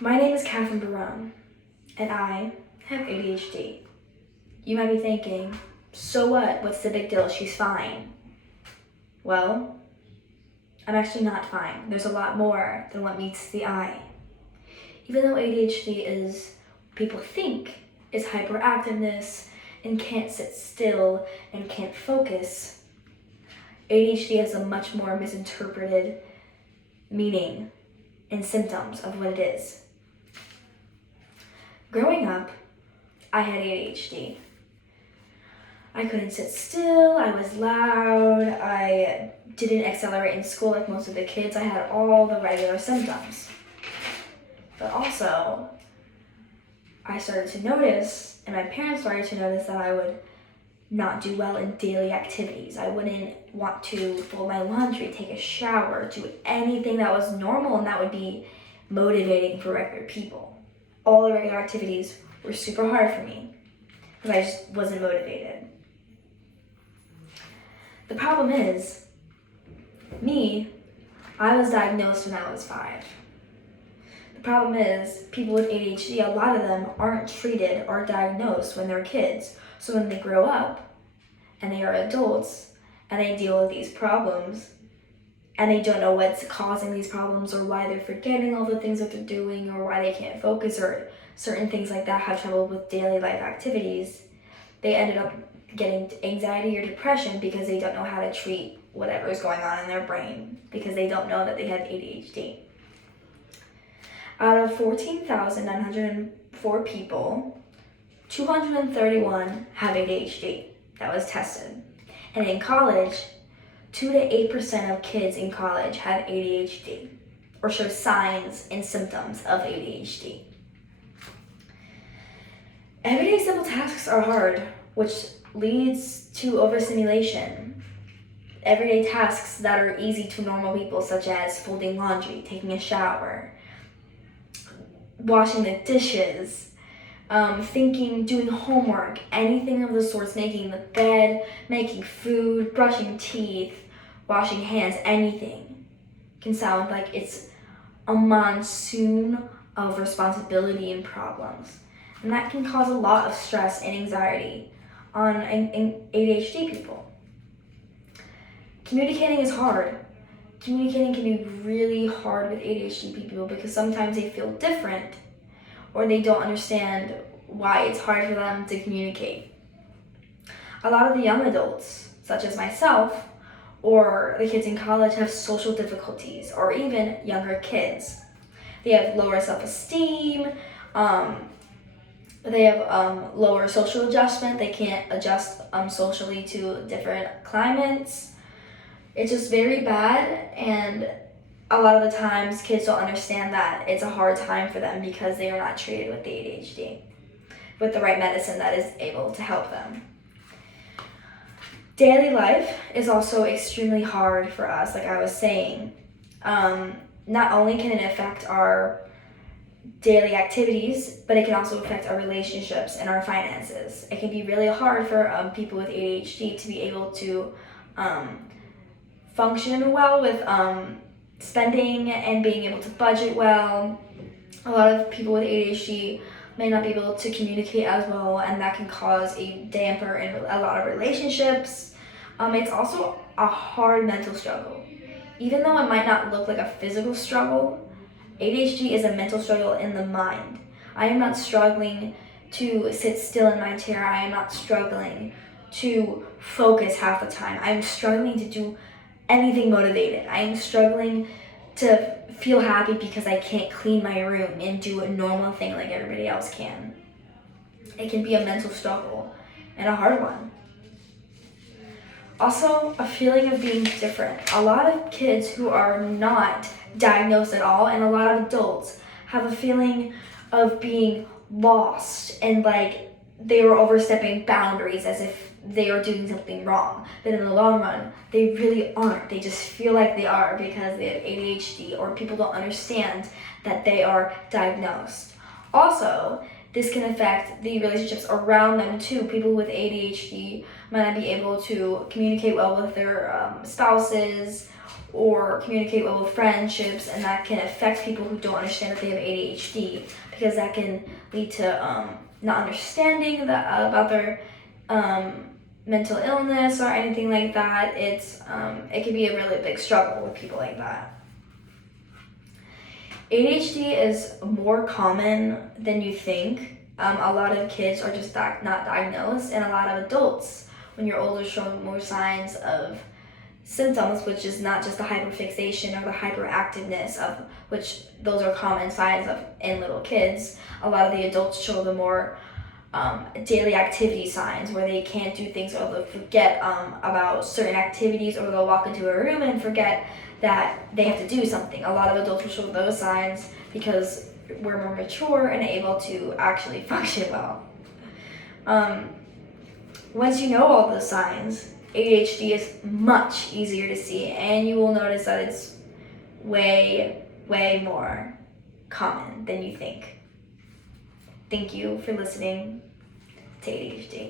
My name is Catherine Barone, and I have ADHD. You might be thinking, so what? What's the big deal? She's fine. Well, I'm actually not fine. There's a lot more than what meets the eye. Even though ADHD is, people think, is hyperactiveness and can't sit still and can't focus, ADHD has a much more misinterpreted meaning and symptoms of what it is. Growing up, I had ADHD. I couldn't sit still, I was loud, I didn't accelerate in school like most of the kids. I had all the regular symptoms. But also, I started to notice, and my parents started to notice, that I would not do well in daily activities. I wouldn't want to fold my laundry, take a shower, do anything that was normal and that would be motivating for regular people. All the regular activities were super hard for me because I just wasn't motivated. The problem is, I was diagnosed when I was 5. The problem is, people with ADHD, a lot of them aren't treated or diagnosed when they're kids. So when they grow up and they are adults and they deal with these problems and they don't know what's causing these problems or why they're forgetting all the things that they're doing or why they can't focus or certain things like that, have trouble with daily life activities, they ended up getting anxiety or depression because they don't know how to treat whatever is going on in their brain because they don't know that they have ADHD. Out of 14,904 people, 231 have ADHD that was tested. And in college, 2 to 8% of kids in college have ADHD or show signs and symptoms of ADHD. Everyday simple tasks are hard, which leads to overstimulation. Everyday tasks that are easy to normal people, such as folding laundry, taking a shower, washing the dishes, thinking, doing homework, anything of the sorts, making the bed, making food, brushing teeth, washing hands, anything can sound like it's a monsoon of responsibility and problems. And that can cause a lot of stress and anxiety on ADHD people. Communicating is hard. Communicating can be really hard with ADHD people because sometimes they feel different or they don't understand why it's hard for them to communicate. A lot of the young adults, such as myself, or the kids in college, have social difficulties, or even younger kids. They have lower self-esteem, they have lower social adjustment, they can't adjust socially to different climates. It's just very bad, and a lot of the times kids don't understand that it's a hard time for them because they are not treated with the ADHD with the right medicine that is able to help them. Daily life is also extremely hard for us, like I was saying. Not only can it affect our daily activities, but it can also affect our relationships and our finances. It can be really hard for people with ADHD to be able to function well with spending and being able to budget well. A lot of people with ADHD may not be able to communicate as well, and that can cause a damper in a lot of relationships. It's also a hard mental struggle. Even though it might not look like a physical struggle, ADHD is a mental struggle in the mind. I am not struggling to sit still in my chair. I am not struggling to focus half the time. I am struggling to do anything motivated. I am struggling to feel happy because I can't clean my room and do a normal thing like everybody else can. It can be a mental struggle and a hard one. Also, a feeling of being different. A lot of kids who are not diagnosed at all, and a lot of adults, have a feeling of being lost and like they were overstepping boundaries as if they are doing something wrong. But in the long run, they really aren't. They just feel like they are because they have ADHD, or people don't understand that they are diagnosed. Also, this can affect the relationships around them too. People with ADHD might not be able to communicate well with their spouses or communicate well with friendships, and that can affect people who don't understand that they have ADHD, because that can lead to not understanding about their mental illness or anything like that. It can be a really big struggle with people like that. ADHD is more common than you think. A lot of kids are just not diagnosed, and a lot of adults, when you're older, show more signs of symptoms, which is not just the hyperfixation or the hyperactiveness, of which those are common signs of in little kids. A lot of the adults show the more daily activity signs, where they can't do things, or they'll forget about certain activities, or they'll walk into a room and forget that they have to do something. A lot of adults will show those signs because we're more mature and able to actually function well. Once you know all those signs, ADHD is much easier to see, and you will notice that it's way, way more common than you think. Thank you for listening to ADHD.